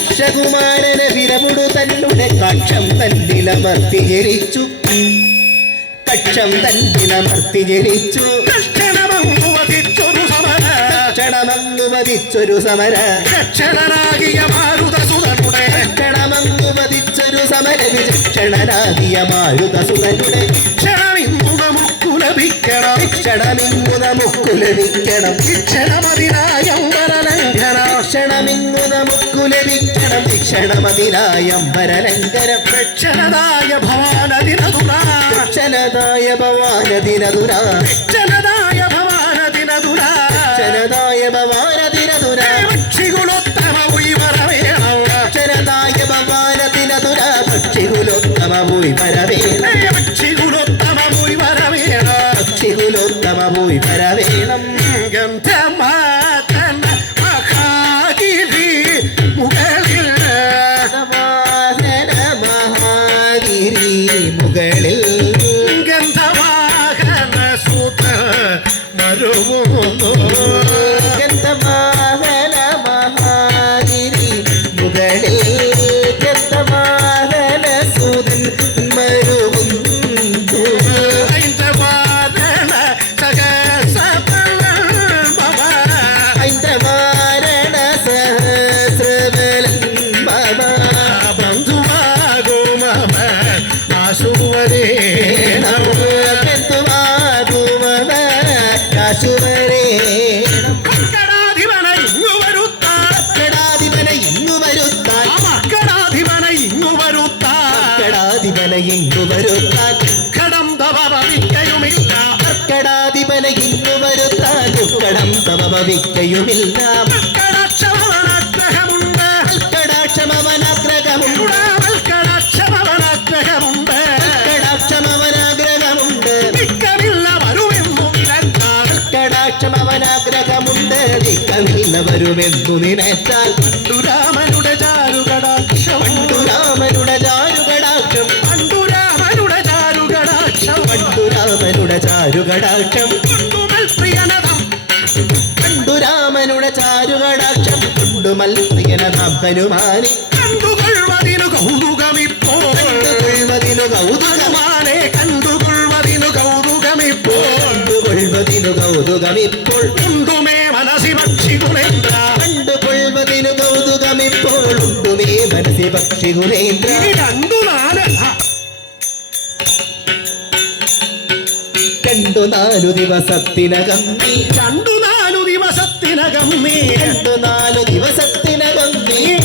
കക്ഷകുമാരന് വിരമുടു തന്നുടെ കക്ഷം തന്നിലമർത്തി ജനിച്ചു. കക്ഷം തന്നിലമർത്തി ജനിച്ചു. ക്ഷണമങ്ങു സമര. രക്ഷണനാകിയ മാരുതസുതനുടെ ക്ഷണമങ്ങു വധിച്ചൊരു സമര. വിചക്ഷണനാകിയ മാരുതസുതനുടെ ക്ഷണമിന്നു നമുക്കു ലഭിക്കണം. ക്ഷണമിങ്ങു നമുക്കു ലഭിക്കണം ക്ഷണമതിനായ ക്ഷണമിങ്ങു നമുക്കു ലഭിക്കണം ക്ഷണമതിനായ അമ്പരലങ്കര രക്ഷണനായ ഭവാനദിനതുരാ ക്ഷണതായ ഭവാനദിനതുരാ രക്ഷണനായ ഭവാനദിനതുരാ ക്ഷണതായ ഭവാനദിനതുരാ പക്ഷികുലോത്തമ ഉയവരവേണം ക്ഷണതായ ഭവാനദിനതുരാ പക്ഷികുലോത്തമ പോയി വരവേണം പക്ഷികുലോത്തമ ഉയവരവേണം. പക്ഷികുലോത്തമ പോയി വരവേണം ഗന്ധമാതന മുകളിൽ ഗന്ധവാഹന സൂത്ര മരുവുന്നു വരുമെന്നു നിരത്താൽ കടാക്ഷമവനാഗ്രഹമുണ്ട്. ദിക്കമില്ല വരുമെന്നു നിനച്ചാൽ. പണ്ടുരാമനുടെ ചാരുകടാക്ഷ. പണ്ടുരാമനുടെ പണ്ടുരാമനുടെ ചാരുകടാക്ഷം. കണ്ടു രാമനുടെ ചാരുകടാക്ഷം. കൊണ്ടുമൽ പ്രിയനതാം ഹനുമാനി. കണ്ടുകൊള്ളുവതിനു കൗതുകമിപ്പോൾ. കണ്ടുകൊള്ളുവതിനു കൗതുകമാനെ കണ്ടുകൊള്ളുവതിനു കൗതുകമിപ്പോൾ. കണ്ടുകൊള്ളുവതിനു കൗതുകമിപ്പോൾ. ഉണ്ടുമേ മനസി പക്ഷികുലേന്ദ്ര കണ്ടുകൊള്ളുവതിനു കൗതുകമിപ്പോൾ. ഉണ്ടുമേ മനസ്സി രണ്ടു കണ്ടു നാലു ദിവസത്തിനകം നീ. രണ്ടു നാലു ദിവസത്തിനകം നീ. രണ്ടു നാലു ദിവസത്തിനകം നീ.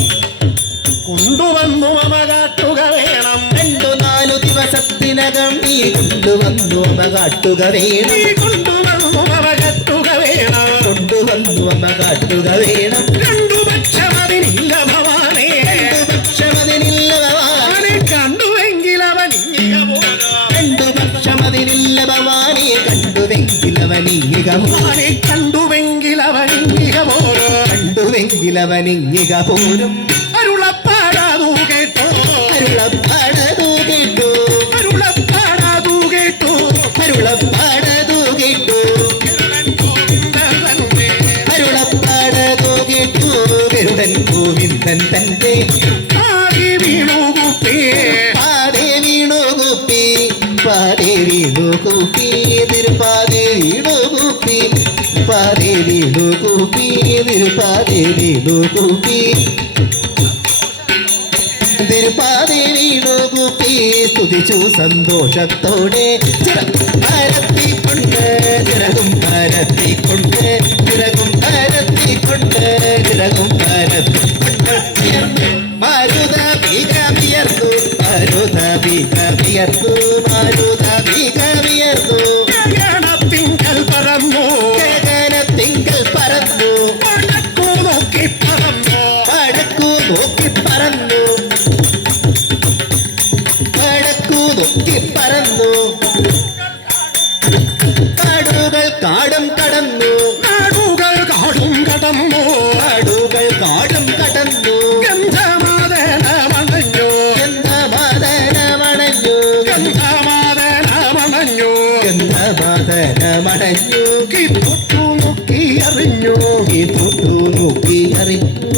കൊണ്ടുവന്നു മമ കാട്ടുക വേണം. രണ്ടു നാലു ദിവസത്തിനകം നീ കൊണ്ടുവന്നു അമ്മ കാട്ടുക വേണം കൊണ്ടുവന്നു മമ കാട്ടുക വേണം. കൊണ്ടുവന്നു അമ്മ കാട്ടുക വേണം അവനെ കണ്ടുവെങ്കിൽ അവൻ ഇങ്ങിക പോരോ കണ്ടുവെങ്കിലവനിങ്ങിക പോരും അരുളപ്പാടാതൂ കേട്ടോ. അരുളപ്പാടതൂ കേട്ടോ. അരുളപ്പാടാതൂ കേട്ടോ. അരുളപ്പാടതൂ കേട്ടോ. അരുളപ്പാടതൂ കേട്ടോ. ഗരുടൻ ഗോവിന്ദൻ തന്റെ ആകെ വീണു കുപ്പേ. പാതേ വീണു കുപ്പി തിരുപ്പാതേ വീണു കുപ്പി പാതേ വീണു കുപ്പി തിരുപ്പാതേ വീണു കുപ്പി തിരുപ്പാതേ വീണു കുപ്പി സ്തുതിച്ചു സന്തോഷത്തോടെ. പരത്തിക്കൊണ്ട് ചിറകും പരത്തിക്കൊണ്ട് ചിറകും പരത്തിക്കൊണ്ട് ചിറകും ഗന്ധമാതനമണഞ്ഞു കിട്ടു നോക്കി അറിഞ്ഞു. ഈ തൊട്ടു നോക്കി അറിഞ്ഞു.